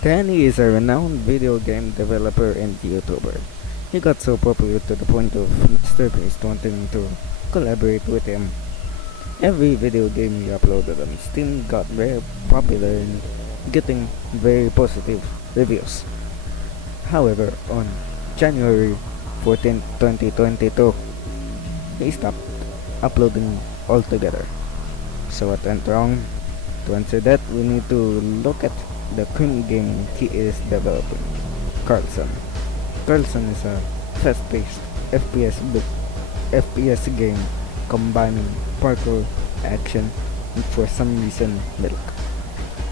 Dani is a renowned video game developer and YouTuber. He got so popular to the point of MrBeast wanting to collaborate with him. Every video game he uploaded on Steam got very popular and getting very positive reviews. However, on January 14, 2022, he stopped uploading altogether. So what went wrong? To answer that, we need to look at the current game he is developing, Carlson. Carlson is a fast-paced FPS game combining parkour, action, and for some reason milk.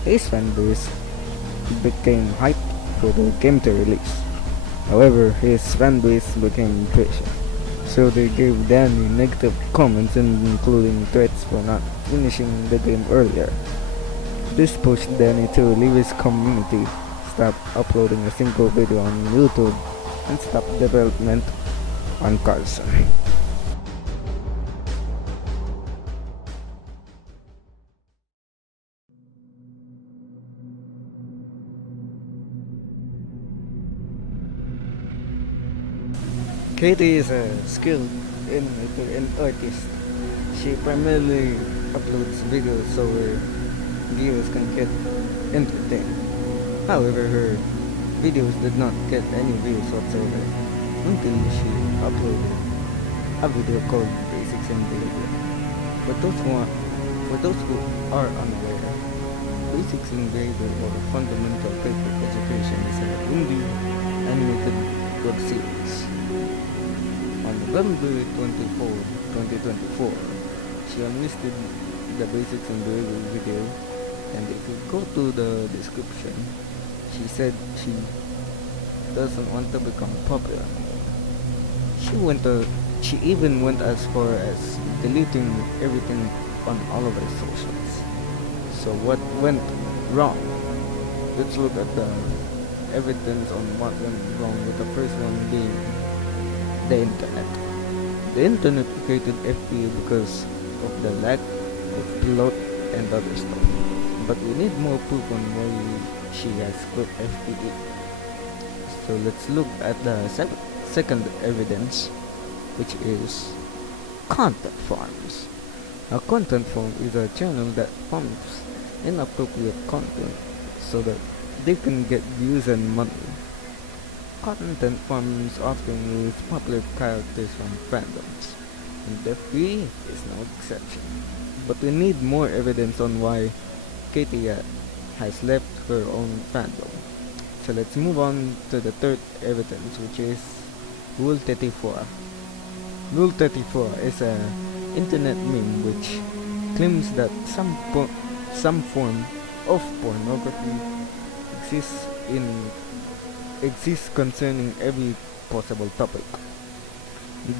His fanbase became hyped for the game to release. However, his fanbase became impatient, so they gave Dani negative comments including threats for not finishing the game earlier. This pushed Dani to leave his community, stop uploading a single video on YouTube, and stop development on Carlson. Kaaatie is a skilled animator and artist. She primarily uploads videos so her viewers can get entertained. However, her videos did not get any views whatsoever until she uploaded a video called Basics in Behavior. For those who are unaware, Basics in Behavior or Fundamental Paper Education is an indie animated web series. On November 24, 2024, she unlisted the Basics in Behavior video, and if you go to the description, she said she doesn't want to become popular anymore. She even went as far as deleting everything on all of her socials. So what went wrong? Let's look at the evidence on what went wrong, with the first one being the internet. The internet created FPA because of the lack of plot and other stuff. But we need more proof on why she has quit FPA. So let's look at the second evidence, which is content farms. A content farm is a channel that farms inappropriate content so that they can get views and money. Content farms often use popular characters from fandoms, and FP is no exception. But we need more evidence on why Kaaatie has left her own fandom. So let's move on to the third evidence, which is Rule 34. Rule 34 is an internet meme which claims that some form of pornography exists concerning every possible topic.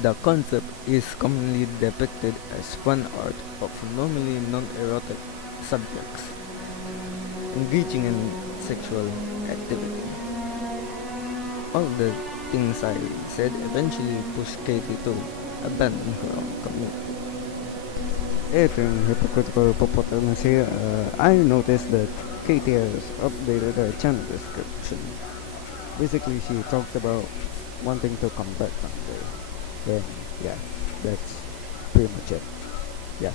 The concept is commonly depicted as fan art of normally non-erotic subjects engaging in sexual activity. All the things I said eventually pushed Kaaatie to abandon her own community. Ito yung hypocritical report na siya. I noticed that Kaaatie has updated her channel description. Basically, she talks about wanting to come back someday. Then, yeah, that's pretty much it. Yeah.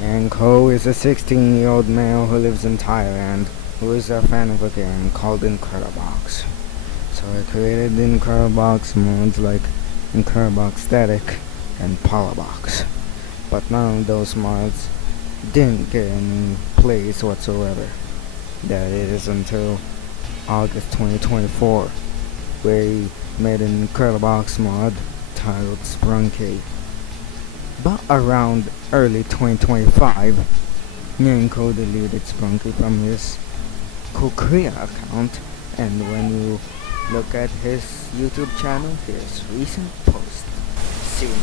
Nyanko is a 16-year-old male who lives in Thailand, who is a fan of a game called Incredibox. So I created Incredibox mods like Incredibox Static and Polybox. But none of those mods didn't get any plays whatsoever. That is until August 2024, where he made an Incredibox mod titled Sprunky. But around early 2025, Nyanko deleted Sprunky from his Kokrea account, and when you look at his YouTube channel, his recent post seem to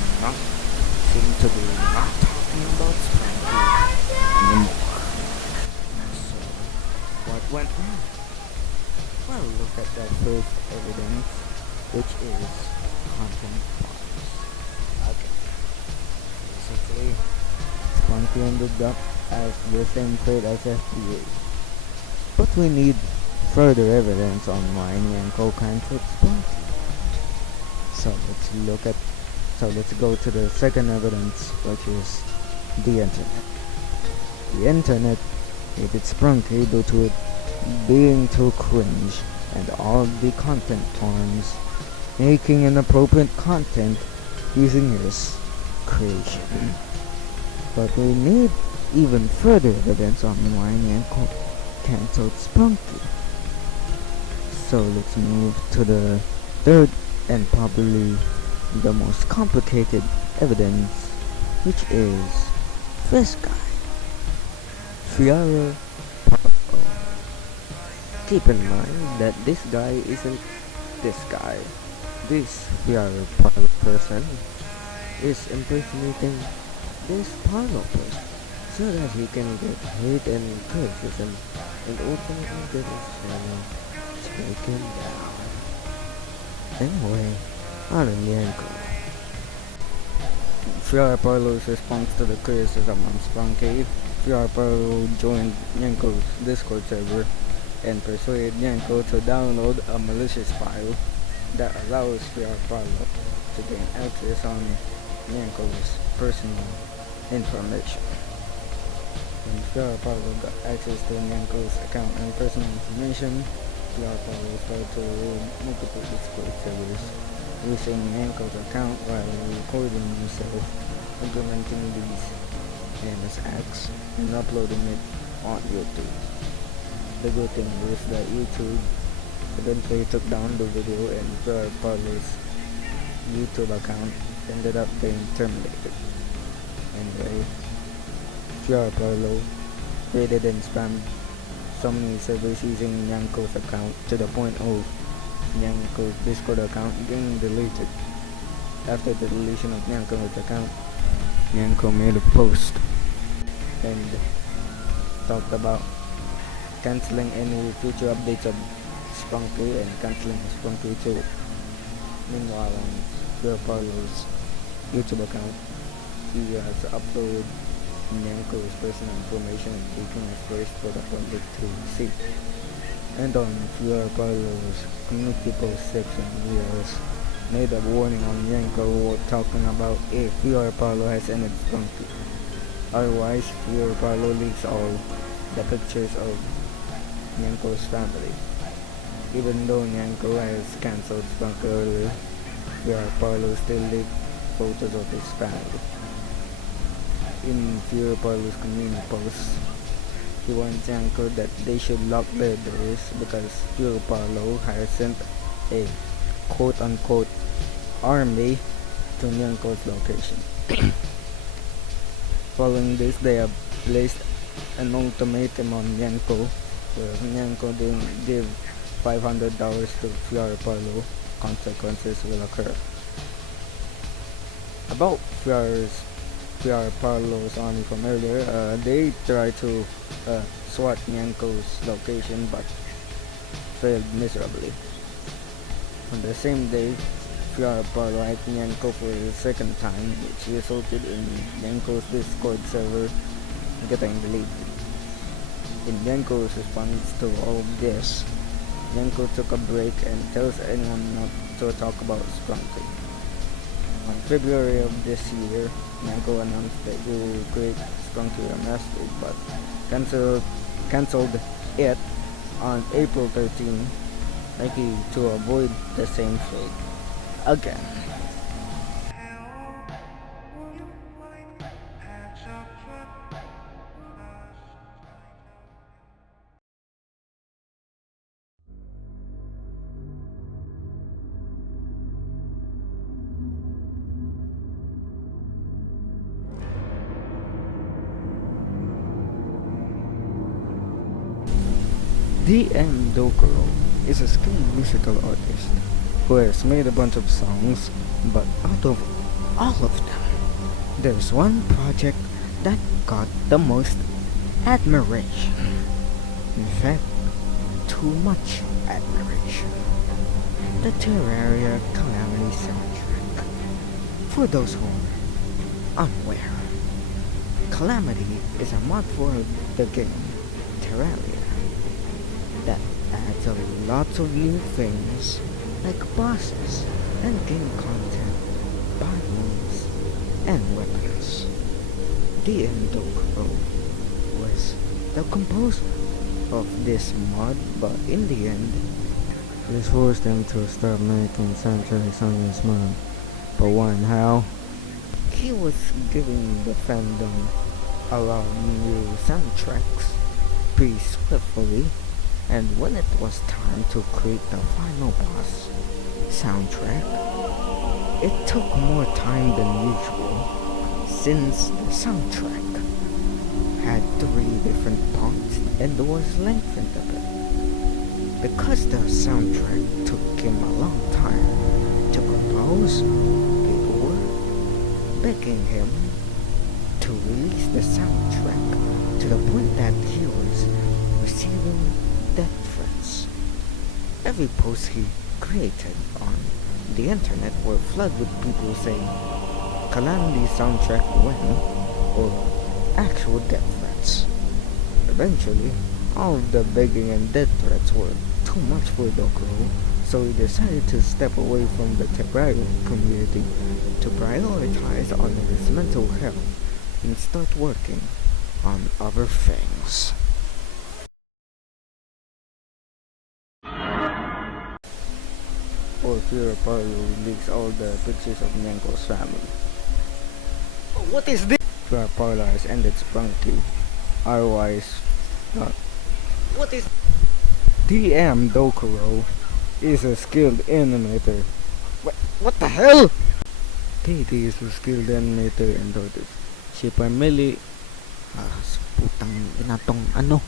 be not talking about Sprunky anymore. So, what went wrong? Well, look at that first evidence, which is content farms. Okay, basically, Spunky ended up as the same fate as FBA. But we need further evidence on why Nyanko cancelled Spunky. So let's go to the second evidence, which is the internet. The internet hated Spunky due to it being too cringe and all the content forms making inappropriate content using his creation. But we need even further evidence on why Nyanko cancelled Spunky. So let's move to the third and probably the most complicated evidence, which is this guy, Fiara. Keep in mind that this guy isn't this guy. This Fiara person is impersonating this Parlo person so that he can get hate and criticism and ultimately get his channel taken down. Anyway, on to Nyanko. Fiara Parlo's response to the criticism on Spunky. Fiara Parlo joined Nyanko's Discord server and persuaded Nyanko to download a malicious file that allows Fiara Parlo to gain access on Nyanko's personal information. When Fiara Parlo got access to Nyanko's account and personal information, Fiara Parlo started to ruin multiple Discord servers using Nyanko's account while recording himself implementing these heinous acts and uploading it on YouTube. The good thing is that YouTube eventually took down the video and Fiara Parlo's YouTube account ended up being terminated. Anyway, Fiara Parlo created and spammed so many servers using Nyanko's account to the point of Nyanko's Discord account getting deleted. After the deletion of Nyanko's account, Nyanko made a post and talked about cancelling any future updates of Spunky and cancelling Spunky too. Meanwhile, on Fiara Parlo's YouTube account, he has uploaded Nyanko's personal information and taking it first for the public to see. And on Fiara Parlo's community post section, he has made a warning on Nyanko talking about if Fiara Parlo has ended Spunky. Otherwise, Fiara Parlo leaks all the pictures of Nyanko's family. Even though Nyanko has cancelled Spunky earlier, Fiara Parlo still leaked photos of his family. In Fiara Parlo's community post, he warned Nyanko that they should lock their doors because Fiara Parlo has sent a quote-unquote army to Nyanko's location. Following this, they have placed an ultimatum on Nyanko, where Nyanko didn't give $500 to Fiara Parlo, consequences will occur. About Fiara Parlo's army from earlier, they tried to swat Nyanko's location but failed miserably. On the same day, Fiara Parlo hacked Nyanko for the second time, which resulted in Nyanko's Discord server getting deleted. In Nyanko's response to all of this, Nyanko took a break and tells anyone not to talk about Spunky. On February of this year, Nyanko announced that he will create Spunky Remastered, but cancelled it on April 13, likely to avoid the same fate again. DM Dokuro is a skilled musical artist who has made a bunch of songs, but out of all of them, there's one project that got the most admiration. In fact, too much admiration. The Terraria Calamity soundtrack. For those who are unaware, Calamity is a mod for the game Terraria that adds a lot of new things like bosses and game content, biomes, and weapons. Dokuro was the composer of this mod, but in the end, this forced him to stop making soundtracks on this mod. But one, how? He was giving the fandom a lot of new soundtracks pretty swiftly, and when it was time to create the final boss soundtrack, it took more time than usual, since the soundtrack had 3 different parts and was lengthened a bit. Because the soundtrack took him a long time to compose, people were begging him to release the soundtrack to the point that he was receiving death threats. Every post he created on the internet were flooded with people saying Calamity soundtrack when, or actual death threats. Eventually, all of the begging and death threats were too much for Dokuro, so he decided to step away from the Terraria community to prioritize on his mental health and start working on other things. Or Fear Apollo leaks all the pictures of Nyanko's family. What is this? Fear Apollo has ended Spunky. Otherwise, not. What is DM Dokuro is a skilled animator. What the hell? Kaaatie is a skilled animator and artist. She primarily putang ina tong ano